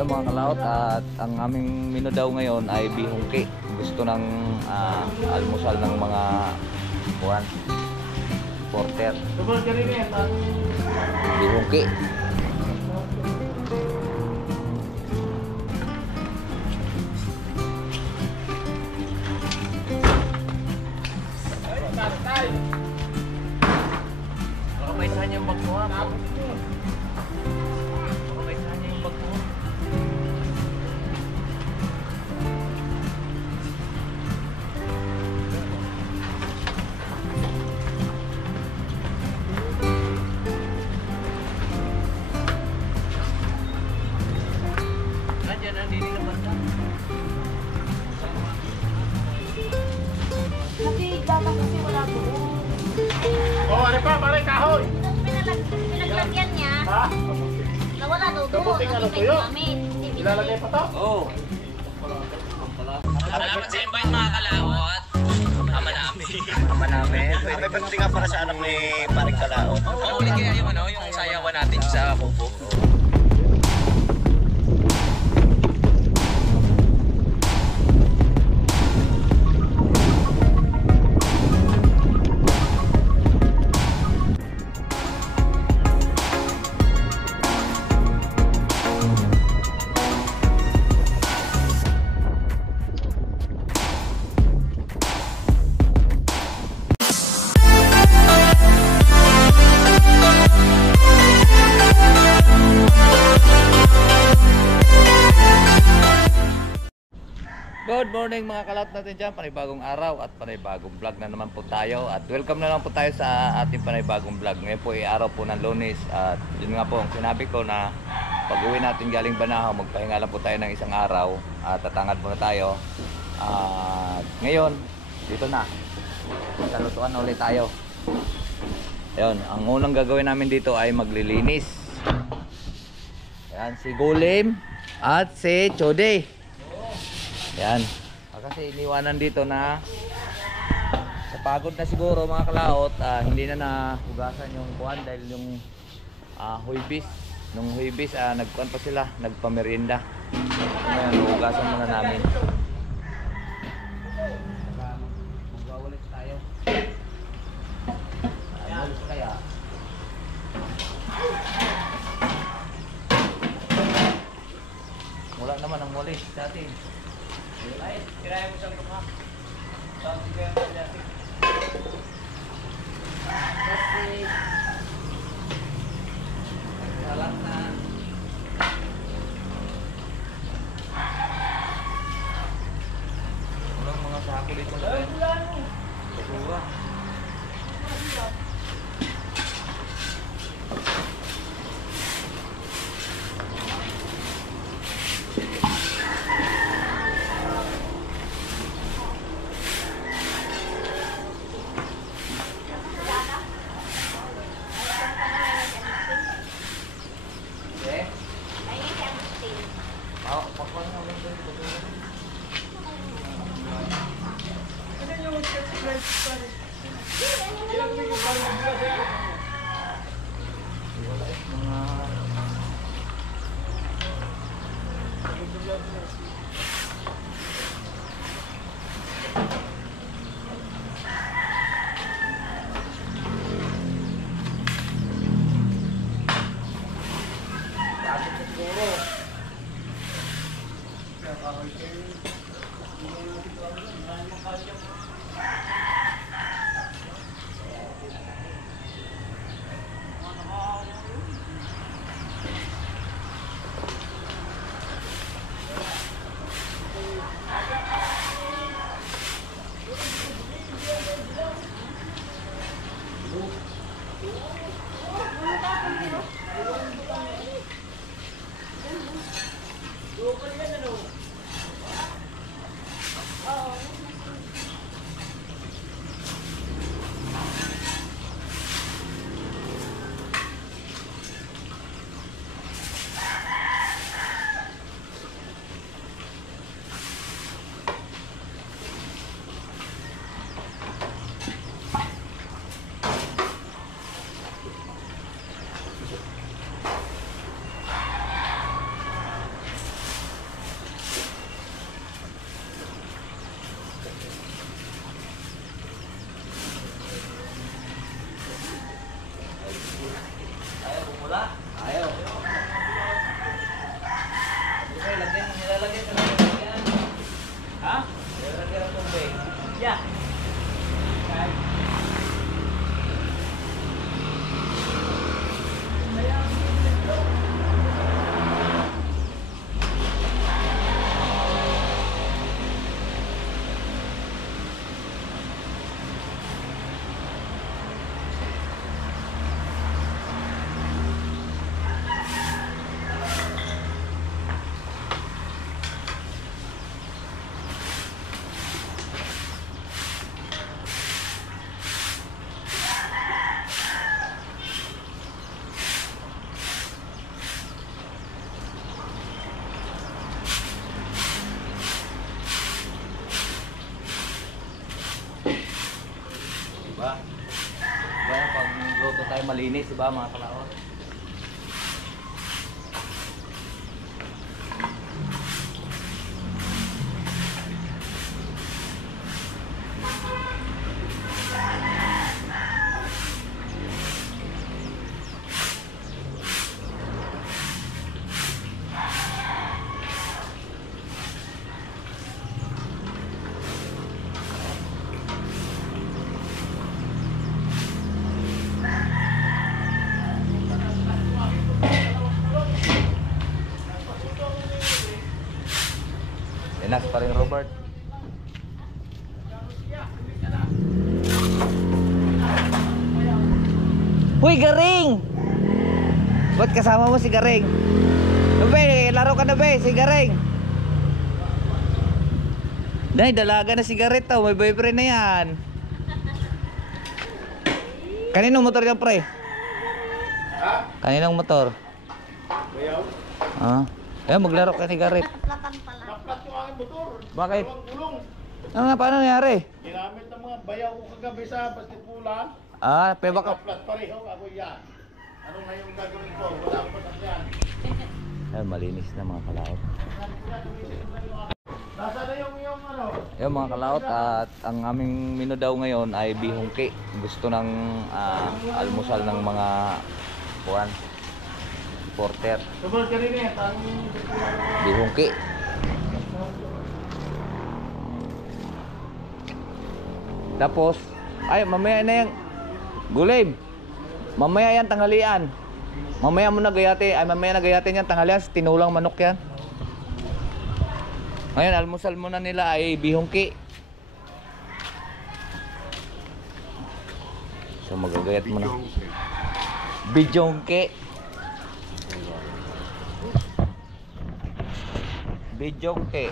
Yung mga kalaot, at ang aming menu daw ngayon ay bihungki. Gusto ng almusal ng mga buwan porter. Bihungki. Baka may saan yung magkuha po. Kasi wala doon. Oh, ano pa? Pare, kahoy! Pinaglagyan niya. Ha? Nawala daw doon. Kabuting ano tuyo? Ilalagay pa to? Oo. Salamat sa invite mga kalawat. Ama namin. Ama namin. May birthday nga para sa anak ni Paring Kalaot. Paulit kaya yung yung sayawan natin sa kubo. Good morning mga kalawot natin dyan, panibagong araw at panibagong vlog na naman po tayo. At welcome na naman po tayo sa ating panibagong vlog. Ngayon po ay araw po ng Lunes. At yun nga po ang sinabi ko na pag uwi natin galing Banahaw, magpahinga lang po tayo ng isang araw. At tatangad muna tayo. At ngayon, dito na, salutuan ulit tayo. Ayun, ang unang gagawin namin dito ay maglilinis. Ayan, si Gulim at si Chode. Yan. Kasi iniwanan dito na sa pagod na siguro mga kalaot, hindi na nahugasan yung kuwan dahil yung huibis. Nung huibis, nagkuhan pa sila, nagpamerienda. Ngayon, hugasan muna namin. Magwawalit tayo. Walis kaya. Wala naman ang walis sa atin. Ay, kiraya mo siyang tukha. Tapos sige ang pagdating. Kasi salat na. Walang mga sako dito na rin. Basura. Yeah. Diba? Diba yung pag luto tayo malinis, diba mga kalawat? Enak pa rin, Robert. Huy, Garing! Ba't kasama mo si Garing? Be, laro ka na be, si Garing. Dahil dalaga na sigaret to, may boyfriend na yan. Kaninong motor yan, pre? Ha? Kaninong motor? Bayaw? Ah, maglaro ka ni Garit. Platan pala. Naplat yung aking motor. Bakit? Dalawang gulong. Ano nga, paano nangyari? Ginamit ng mga bayaw ko kagabi sa basketbulan. Ah, pero baka... Naplat pareho ako yan. Ano na yung gagawin ko? Wala akong patakyan. Ay, malinis na mga kalaot. Nasa na yung ano? Yung mga kalaot, at ang aming menu daw ngayon ay bihungki. Gusto ng almusal ng mga kuwan, porter. Tubol ka rin eh. Bihungki. Tapos, ay mamaya na yung gulay. Mamaya yan tanghalian. Mamaya mo nagayate, ay mamaya nagayatin yan tanghalian, tinulang manok yan. Ngayon, almusal muna nila ay bihungki. So magagayat mo na. Bijongke. Bijongke.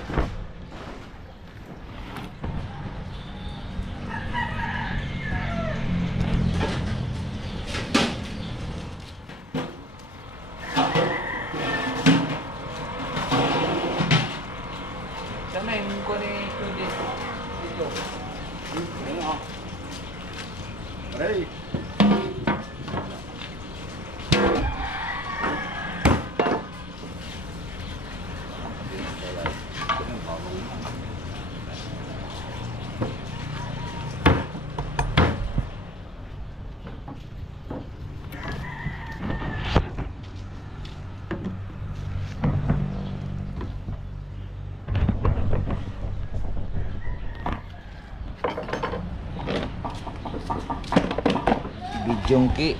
Sana yung ko ni Kundi dito. Ano? Aray. Bijongki.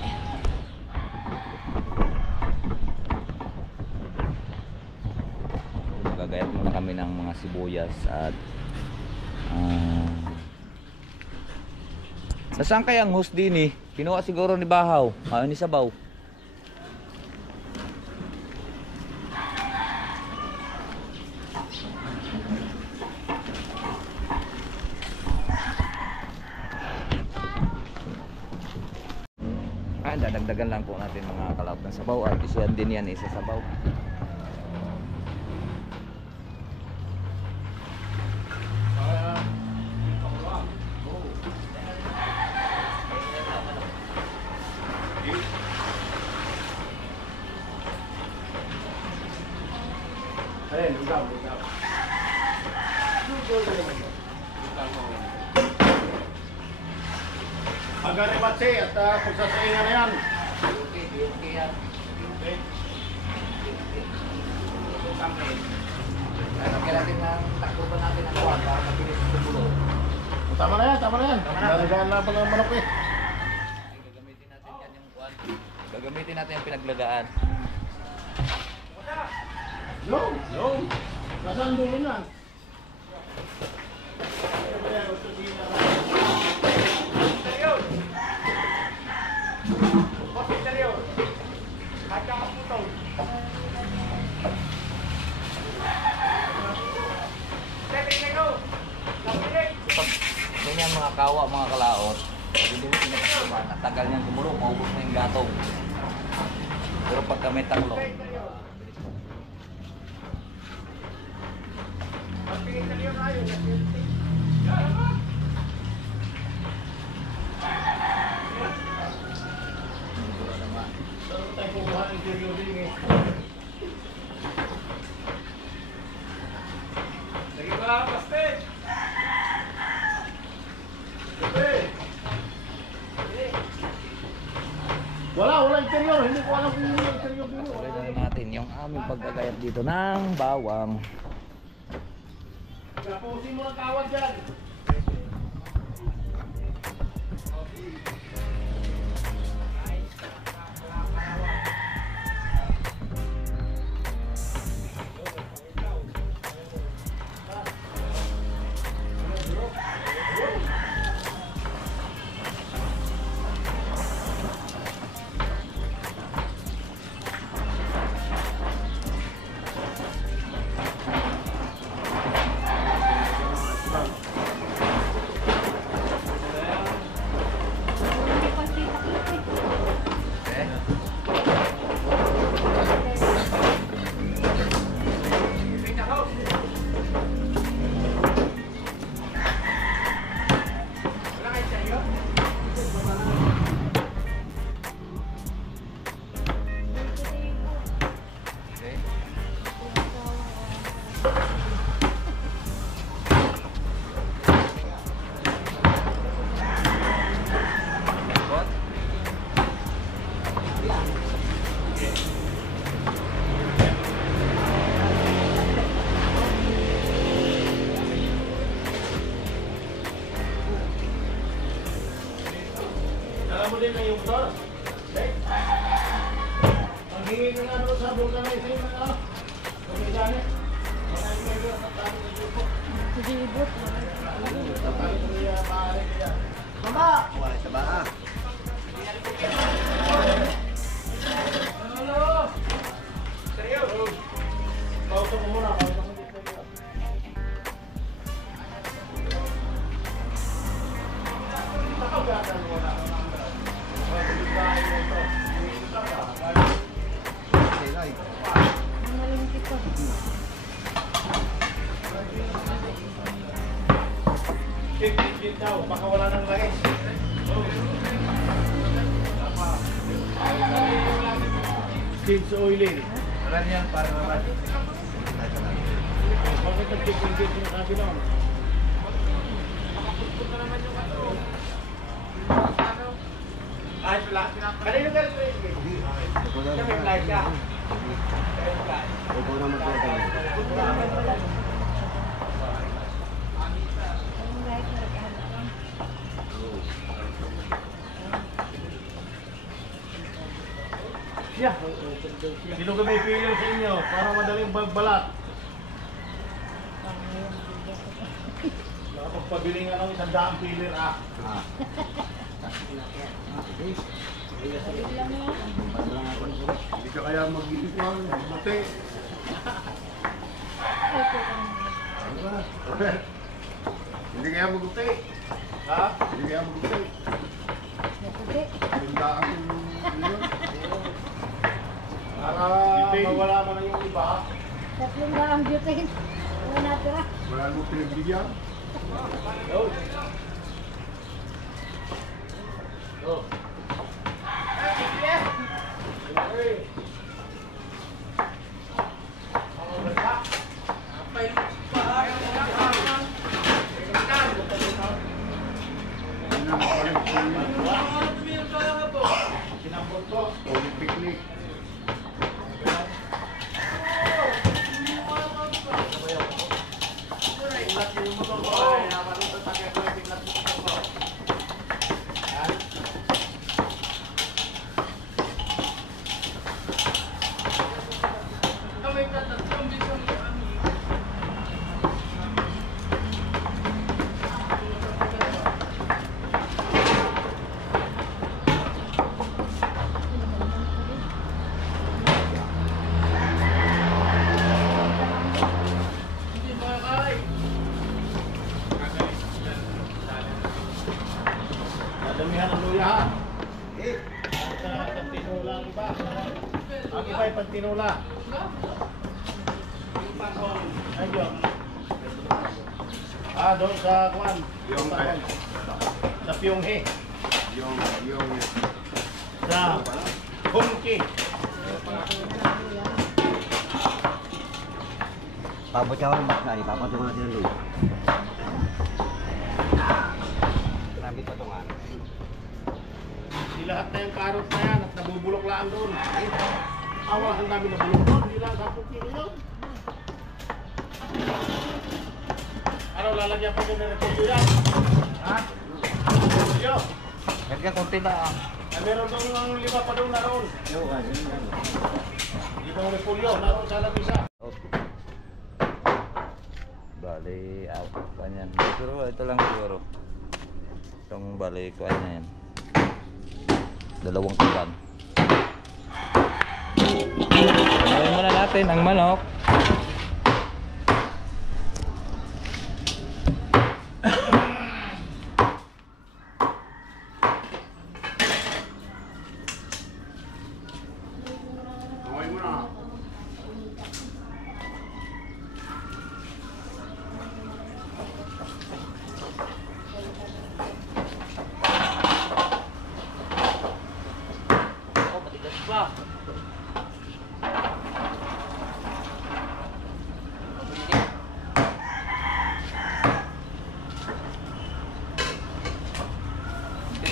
Gagayat muna kami ng mga sibuyas at nasaan kaya ang host din eh? Kinuha siguro ni Bahaw. Ni Sabaw. Dadagdagan lang po natin mga kalaot ng sabaw at isiyan din yan isa sabaw. Ayan, lugaw, lugaw. Agad ni Matse at pagsasaingan na yan. Bihungki yan. Okay. Lagyan natin ng takbo natin ang kuwan para mabilis tumulo. Tama na yan, tama na yan. Nalagaan na pa ng manok eh. Gagamitin natin yan yung kuwan. Gagamitin natin yung pinaglagaan. Long! Long! Nasaan dulo na? Pag ganyan mga kawa, mga kalaot, hindi mo pinagkasuman. At tagal niyang gumulo, maubos na yung gatong. Pero pagka may tanglo, Saan tayo kukuha ng interior din eh? Sige ba, pastel? Wala interior. Hindi ko alam kung yung interior dito. tuloy na natin yung aming pagkagayat dito ng bawang. Tapusin mo ng kawad dyan. Okay? Okay? What? Alam mo din na yung tor. Ang hingin ko nga doon sa vulcanizer na ano. Kumidani. Marami kayo sa tali ng grupo. Sibot. Tali ko niya maaari niya. Mama! Wala sa baka. Pauto ko muna. Pauto ko dito. Nakagatan mo na. Mamalingkit ko. Tip daw. Baka wala nang langis. Kids oiling. Wala niyan para naman. Bakit nag-tip yung sabi lang? Ay, wala. Kanino ka rin rin? Siya may flight ka. Ito na magkakaroon. Ang right na nagkahanap. Siya. Sino ka may pilyo sa inyo para madaling balat? Nakapagpabili nga ng 100 pilir ah. Bigla mo yan. Hindi ka kaya mag-iipon, buti. Ay, po ka naman. Hindi kaya maguti. Ha? Hindi kaya maguti. Naputi. Bindaan yun. Para mawala mo na yung iba. Tatlong ba ang butane? Wala natira. Wala mo pinagbigyan. Oh. Oh. Sinambot ko. Picnic. Ulat yung motor ko. Ay, naman ito sa kaya Damihan ang luya ha. At tinula ang iba. Ang iba ay pantinula. Ayun. Doon sa kwan. Sa Pyonghe. Sa Hongki. Papacawan baksa, ipapatukan natin ang luya. Marami patungan. Di lahat na yung karot na yan at nabubulok lang doon. Awas ang dami nabulok doon. Hindi lang 10 kilo yun. Ano, lalagyan pa doon ng repolyo yan? Ha? Repolyo? Lagyan konti na ah. Meron doon ang 5 pa doon naroon. 5 repolyo naroon sa lamisa. Bali, kanyan. Siguro ito lang siguro. Itong bali ko yan. 2 tiban. Gawin muna natin ang manok. Away mo na. Oh, matigas pa.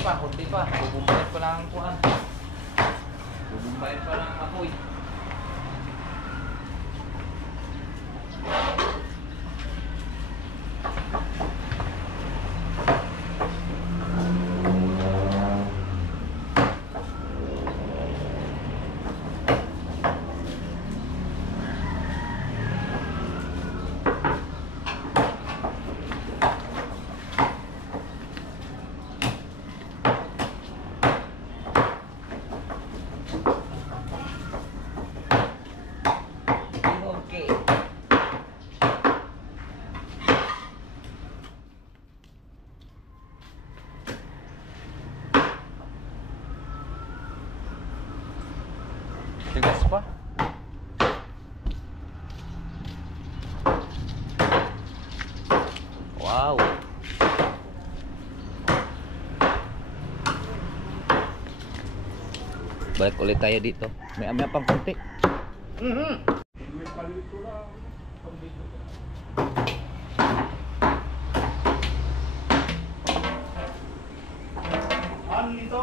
Kunti pa. Bubumbayin pa lang ang kuhan. Bubumbayin pa lang ang apoy. Okay. Tigas pa. Wow. Balik ulit tayo dito. May pang konti. May palito lang. Ano nito?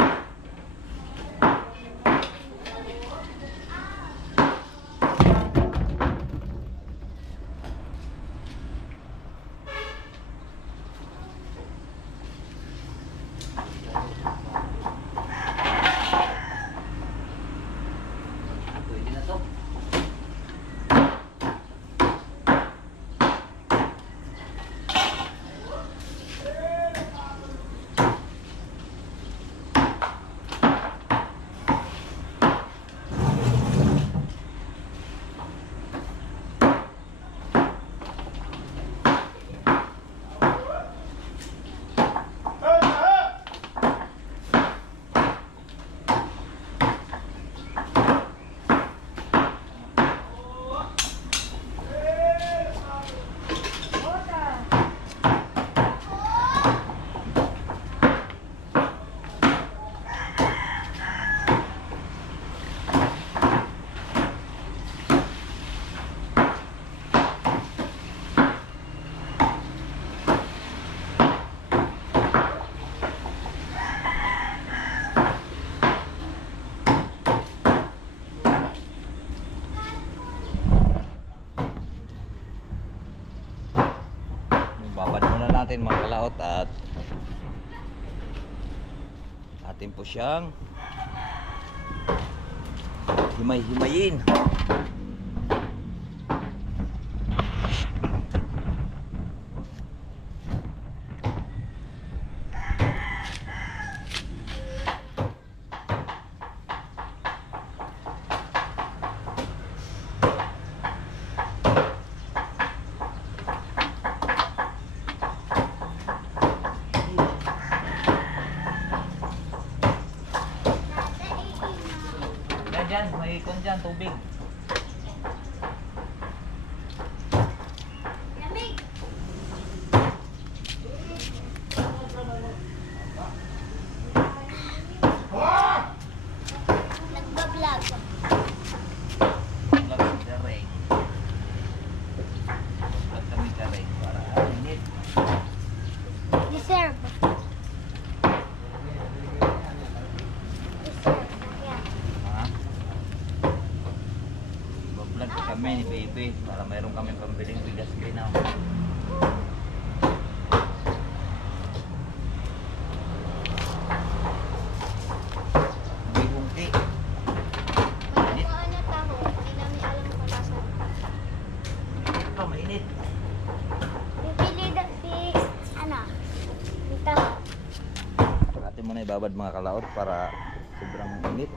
Pwede na to. Babad muna natin mga kalaot at atin po siyang himay-himayin. may ikon dyan, tubig. Nagbablog. Vlog sa ring. Vlog kami sa ring para init. Deserve. Ha? Vlog kami ni Baby para mayroon kami pambiling bigas ginaw. Bihungki. Ano taho? Hindi namin alam kung nasaan. Ito, mainit. Bibili daw si, ano, si taho. Pagkati mo na ibabad mga kalaot para sobrang init.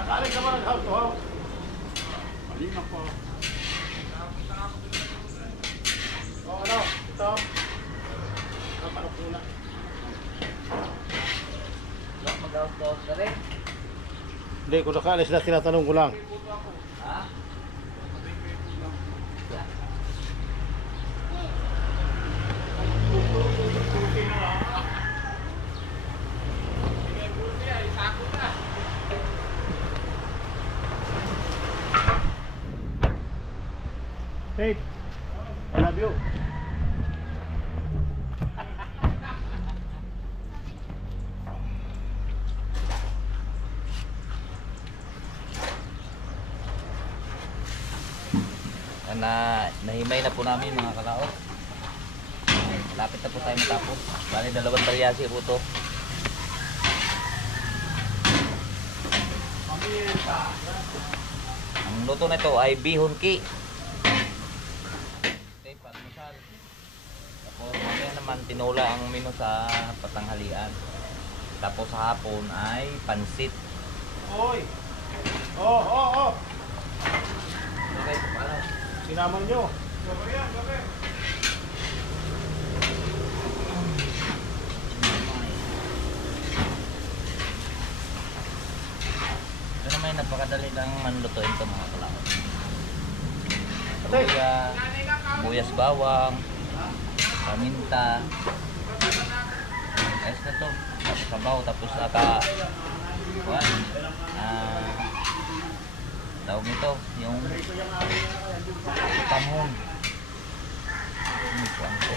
Nakaling ka ba ng house to house? Malinaw po. O ano? Ito. Ang panukula. Lock mag-out ka rin. Hindi, kung nakalis na tinatanong ko lang. Ha? Hey, I love you. Nahimay na po namin mga kalaot. Lapit na po tayo matapos. Bali 2 talyasi po to. Ang luto na ito ay bihunki. Okay, pagmasal. Tapos mamaya naman tinola ang menu sa patanghalian. Tapos sa hapon ay pansit. Oy. Oh. Okay, paano? Sinaman nyo. Ito naman yung napakadali lang manlutuin ito mga kalaot. Ate. Buyas bawang, paminta. Ayos na to. Tapos sabaw, tapos kuwan. Tawag nito, yung tamon. Kuwan ko.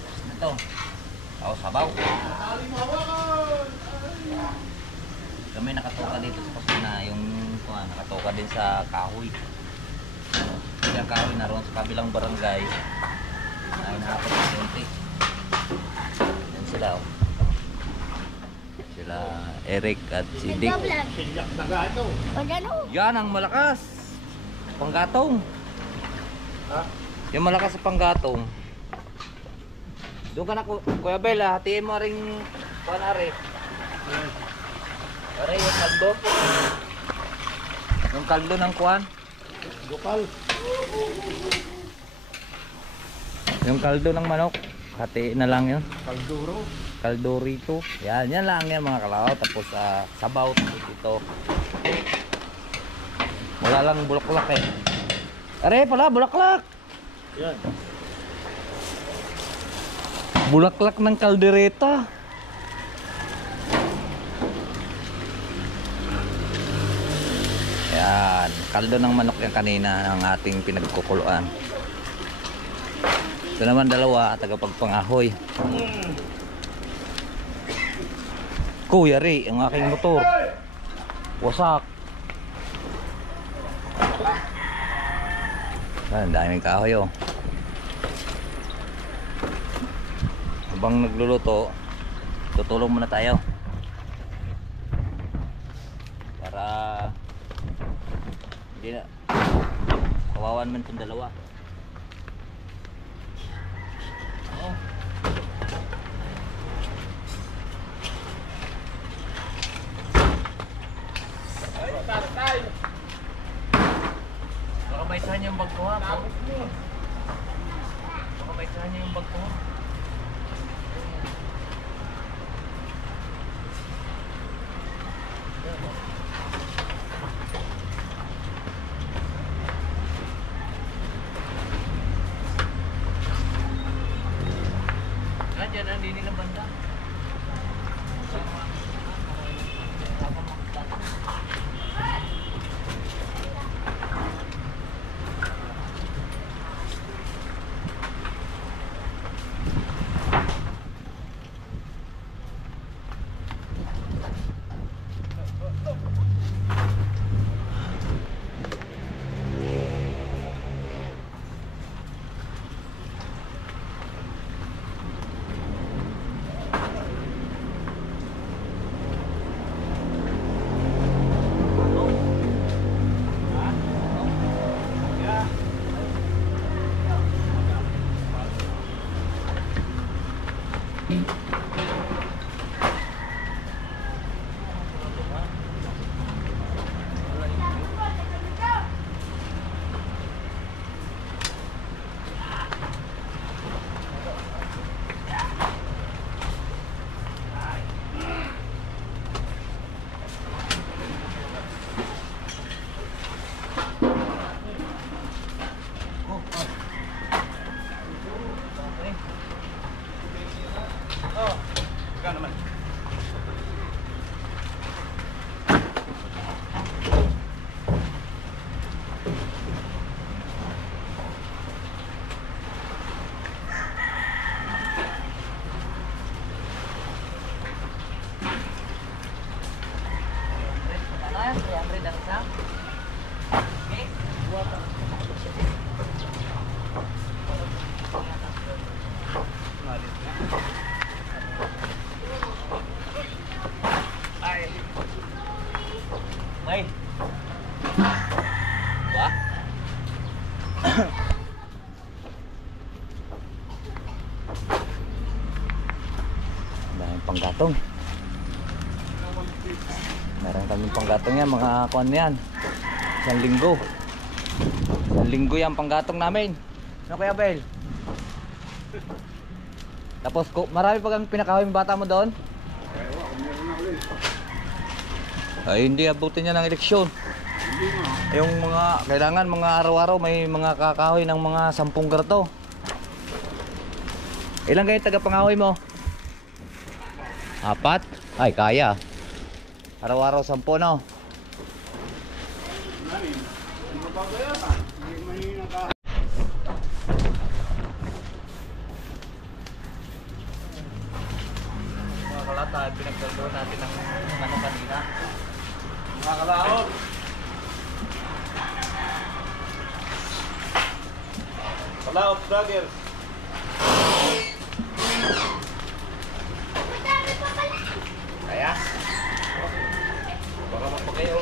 Ayos na to. Tapos sabaw. Kami nakatoka dito sa kusina, yung kuwan, nakatoka din sa kahoy. Kasi ang kahoy naroon sa kabilang barangay ay nakapot ng konti. Yan sila oh. Sila Eric at si Dick. Nagbablog. Silyak daga ito. O dyan o. Yan ang malakas. Panggatong. Ha? Yung malakas sa panggatong. Doon ka na Kuya Bella, hatiin mo ring kuwan are. Are yung kaldo. Yung kaldo ng kuwan. Lokal. Yung kaldo ng manok. Hatiin na lang yun. Kalduro. Kaldorito. Yan lang yan mga kalaot. Tapos sabaw ito. Wala lang bulaklak eh. Are pala bulaklak. Yan. Bulaklak ng kaldereta. Yan, kaldo ng manok yung kanina ng ating pinagkukuluan. Ito naman dalawa, tagapagpangahoy. Kuya Ray, ang aking motor. Wasak. Ang daming kahoy oh. Habang nagluluto, tutulong muna tayo. Para hindi na kawawan man itong dalawa. Okay. Diba? Daming panggatong. Meron kaming panggatong yan, mga kuan yan. Isang linggo. Isang linggo yan panggatong namin. Ano Kuya Bel? Tapos marami pa kang pinakahoy yung bata mo doon? Ay, hindi abutin niya ng eleksyon. Yung mga, kailangan mga araw-araw may mga kakahoy ng mga 10 garto. Ilan kayo taga-pangahoy mo? 4? Ay, kaya. Araw-araw 10, no? Mga kalata, pinagdaldoon natin ng ano kanina. Mga kalaot! Kalaot, vloggers! Madami pa pala. Kaya? Baka pa kayo.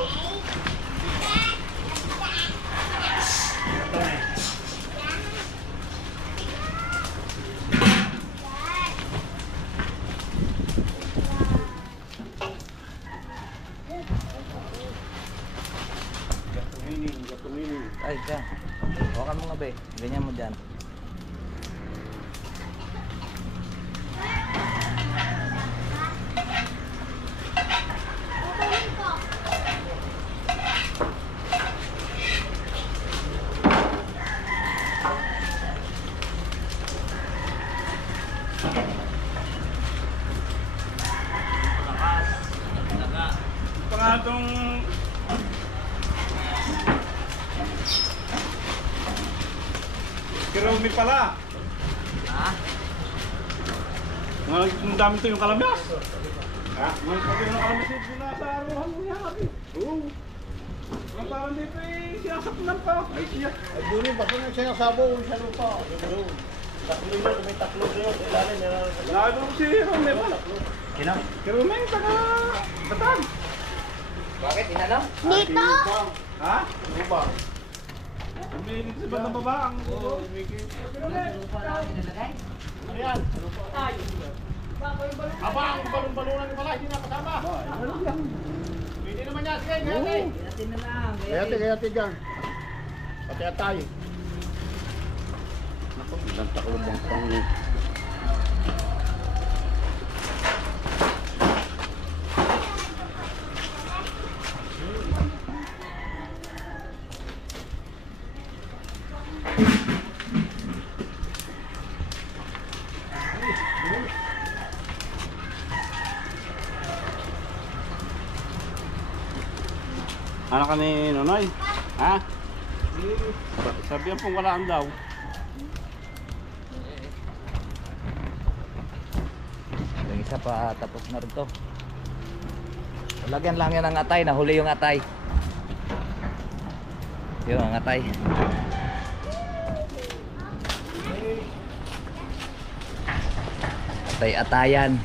Ay, dyan. Hawakan mo nga, be. Ganyan mo dyan. Kukunin ko. Pangatong Kirumi pala. Ha? Ang dami to yung kalamyas. Ha? Ang dami yung kalamyas yung nasa arawan mo yan. Oo. Ang parang dito eh, sinasaklan pa. Ay siya. Ay, Juni, basta na siya nasabo, siya lupa. Tatlo yun, may tatlo yun. Ilalim, Lalo si Kirumi pa. Sino? Kirumi, taga Batan. Bakit? Inano? Dito. Ha? Ano ba? May dito sa bandang baba ang ulo. Ayan. Aba, ang balon-balunan pala, hindi na kasama. Pwede naman yan, sige, gayati. Gayati dyan. Pati atay. Naku, ilang taklong bang pang... Anak ka ni Nonoy? Ha? Sabihan pong walaan daw. Yung isa pa, tapos na rin to. Lagyan lang yan ng atay, nahuli yung atay. Yun ang atay. Atay-atayan.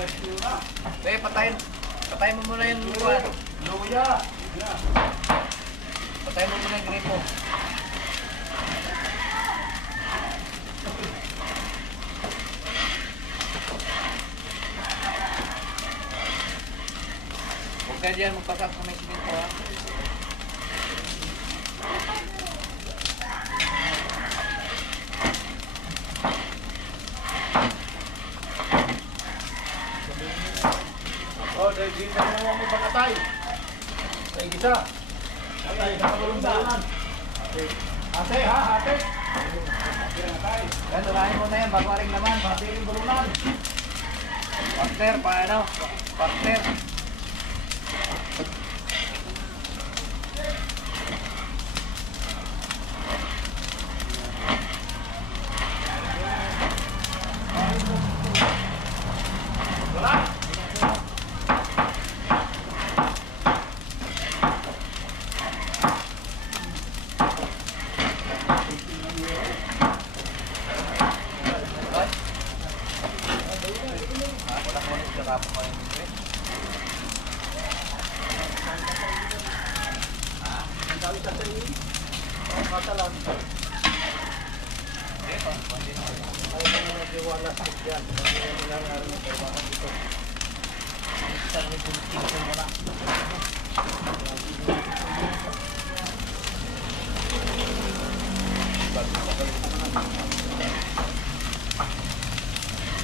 rescue na. Patayin mo muna yung buwan. Luya. Yeah. Patayin mo muna yung gripo. Huwag ka dyan, magpasak mo na yung siminto ha. Oh, dahil dito na naman mo bakatay. Sa igisa. Atay, nakalulundan. Ate, ha, ate. Kaya tulahin mo na yan, bago aring naman, matiling bulunan. Partner, paano? Partner. Wala ko nang sarap mo yung mga. Ang dami sa iyo. Ang matalan. Ay, mga nagdiwala sa yan. Ang nilalaro ng perwahan dito. Isang nagdiwala mo na.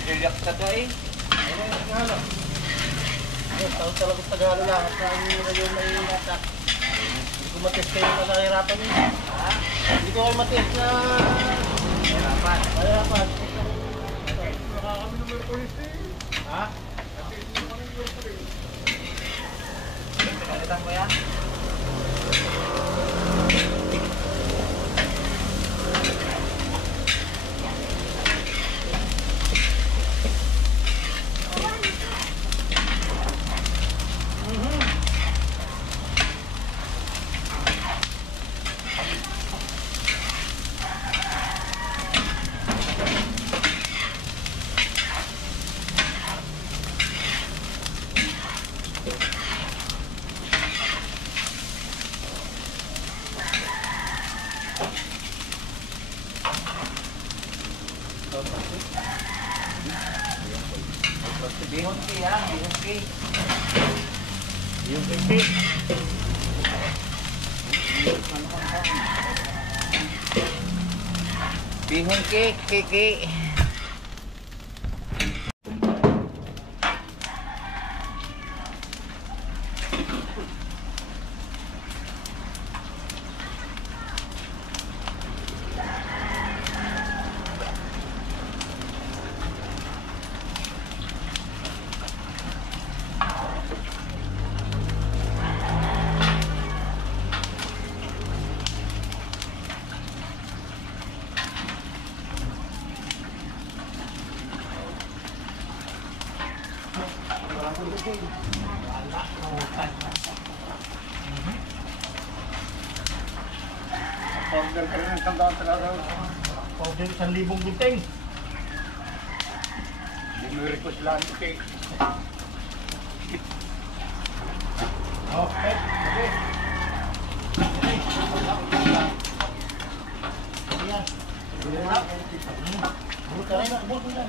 Relax ka ka eh. Ano yung Tagalog? Tao talaga Tagalog lang. At saan yung may natak. Hindi ko matest kayo na nahirapan yun. Ha? Hindi ko kayo matest na... Hirapan. Mahirapan. Nakakami ng Mercury. Ha? Pinalitan ko yan. Bihunki yan, bihunki. Yung pipi. Bihunki, kiki. Order ka rin ng tandaan talaga. Order 1,000 gunting. Hindi mo request lang yung cake. Okay. Okay. Ayan. Buta rin na. Buta rin na.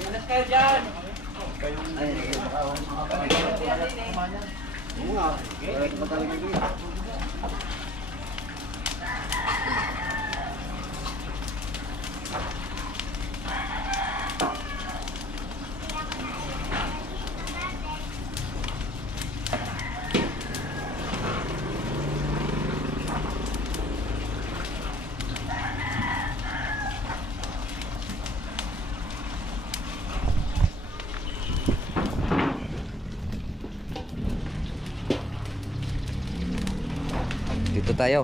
Inas kayo dyan. Dito tayo.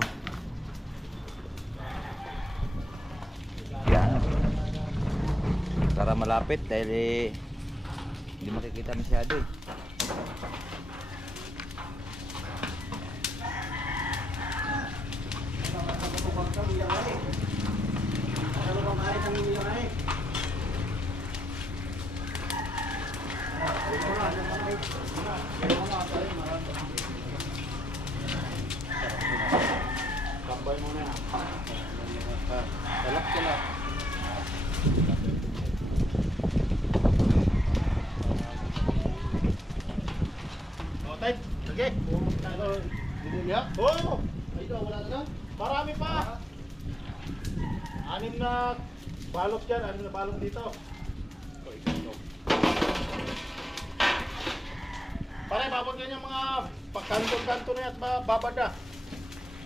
Yan. para malapit dahil hindi makikita masyado eh. Tambay mo na yan. Kalap. Tay, sige. Didinya? Oo! Ay, wala na. Marami pa! 6 na balot dyan, 6 na balot dito. O, ikaw. Pare, babag yan yung mga pagkanto-kanto na yan at babad na.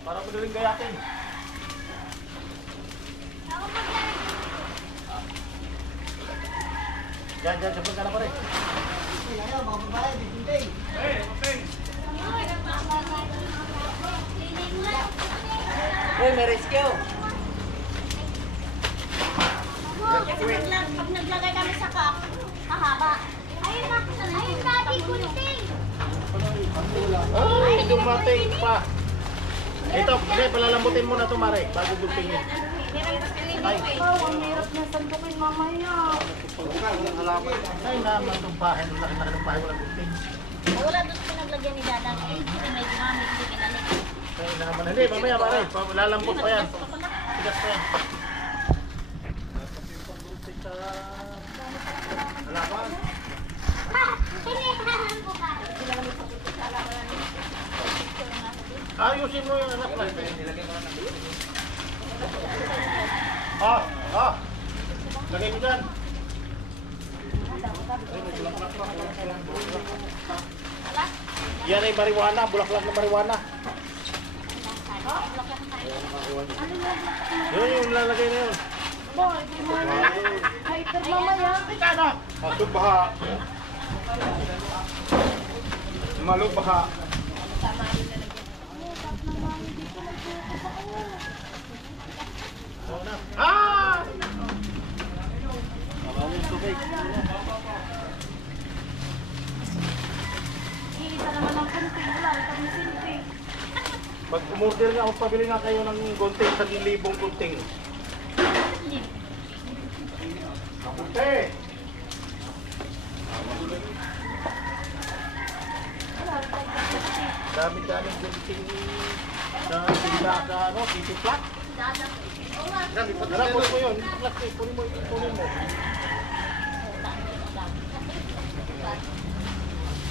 Para madaling gayakin. Ako maglalagay. Yan, sabon ka na pare. Uy, may rescue. Pag naglagay kami sa cup, mahaba. Ayun na, ayun dati kunting. Ay, dumating pa. Ito, hindi, palalambutin mo na ito, Mare, bago gulpingin. Ay, Ang hirap na sandukin mamaya. ay naman itong bahay, ang laki ng bahay, walang gulping. Wala doon pinaglagyan ni Dadang. Eh, hindi may gumamit, hindi pinalik. Ay naman, hindi, mamaya, Mare, lalambot pa yan. Tigas pa yan. Halaman. Ha! Hinihahan ko ka. Ayusin mo yung anak lang. Lagay mo dyan. Yan ay marijuana, bulaklak na marijuana. Yun yung lalagay na yun. Hyper mamaya. Ano? Masubaha. Malubaha. Ah! Isa naman ang kunting. Wala, ito mo silpi. Pag umorder nga ako, pabili nga kayo ng gunting, 1,000 gunting. Kapunte! Dami-daming gunting sa tinda sa ano, City Flat. Kunin mo yun, plastic, kunin mo.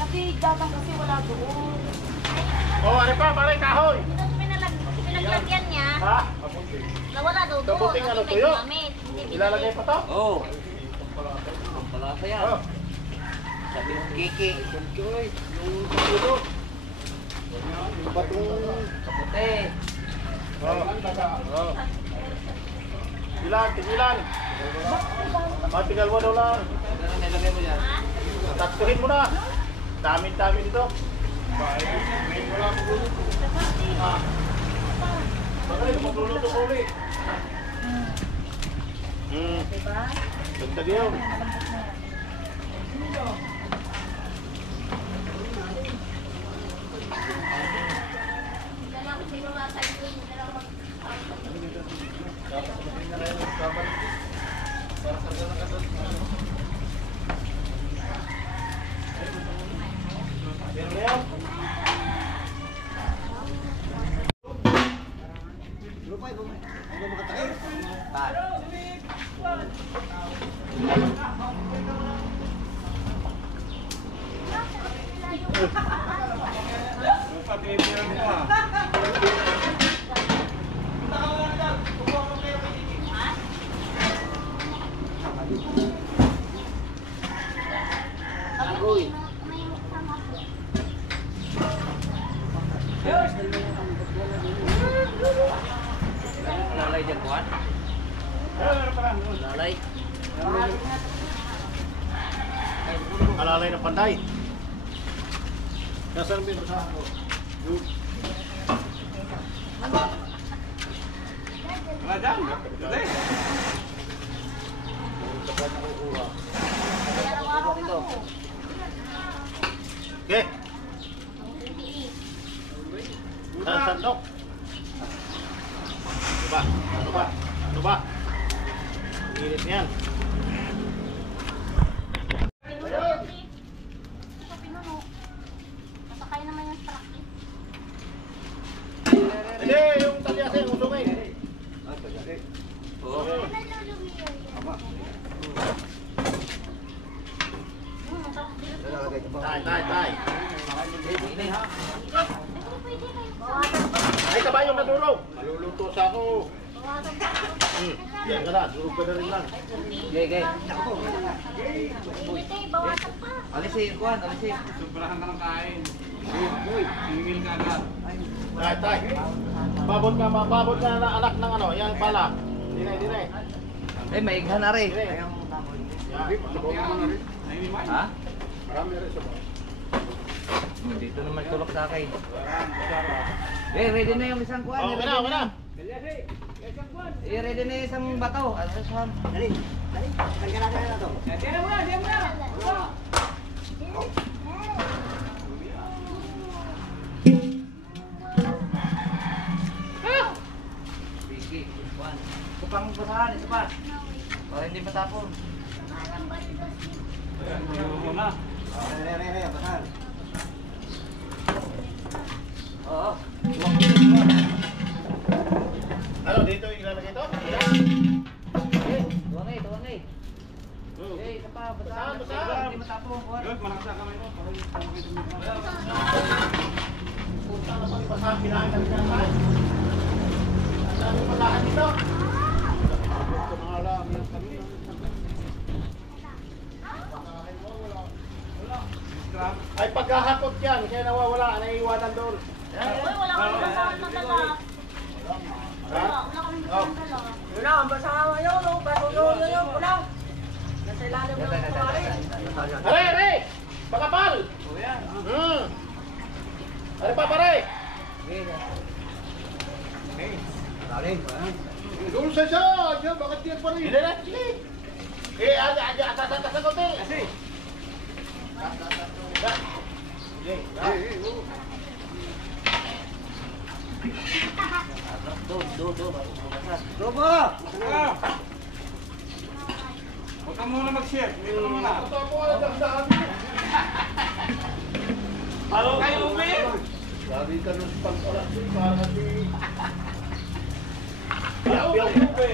Kasi Dadang kasi wala doon. Oh, ano pa, pare, kahoy! Ito pinaglagyan niya. Ha? Nawala daw doon. Kabuting ano, Kasi may tuyo? gumamit. Hindi Ilalagay pa to? Oh. Ang palasa yan. Oh. Sabi ng Kiki. Yung tulo. Yung batong... Kaputi. Oh. Tigilan. Matigal mo daw lang. Ano nilagay mo yan? Tatkuhin mo na. Dami dito. Bakit magluluto ko ulit? Ganda yun. Lalay dyan, Juan. Lalay. Alalay na panday. Nasaan mo yung basahan ko? Madam. Sa Okay. Sandok. Ano ba? Ano ba? Ano ba? Init niyan. Masakay naman yung truck eh. Hindi, yung talyasa yung usungin. Oo. Tay. Ay, kabayo na durog. Maluluto sa ako. Yan ka na, durog ka na rin lang. Okay. Bawasan pa. Alisin, kuhan, alisin. Sobrahan ka ng kain. Singil ka agad. Tay. Babot ka na anak ng ano, yan pala. Dinay. Eh, maighan na rin. Yan. Ha? Marami rin sa mga. Dito naman tulok sa akin. Eh, ready na yung isang kuhan. Okay na. Eh, ready na yung isang bato. Ano sa Sige, kuhan. Kupang basahan, isa pa. Para hindi matapon. Ano na? Oo. Ano, dito ilalagay ito? Tuwang eh. Eh, isa pa, basahan. Basahan. Hindi matapon, kuhan. Good, malakas ang kamay mo. Punta na pang basahan, pinahan kami ng tayo. Ang daming palahan dito. Ay, pagkahakot yan, kaya nawawala, naiiwanan doon. Uy, wala kami basahan ng dala. Ha? Wala kami basahan ng dala. Yun na, ang basahan ngayon, no? Patuloy na yun, kulang. Nasa ilalim ng kumari. Are! Pakapal! Are pa, pare! Doon sa siya! Diyan, bakit yan pa rin? Hindi na, sige. Eh, atas ko, te. Kasi. Huwag ka muna mag-share. Dito ka muna. Halo kayo, Ube! Sabi ka nung pag-oras, para kasi... Halo kayo, Ube!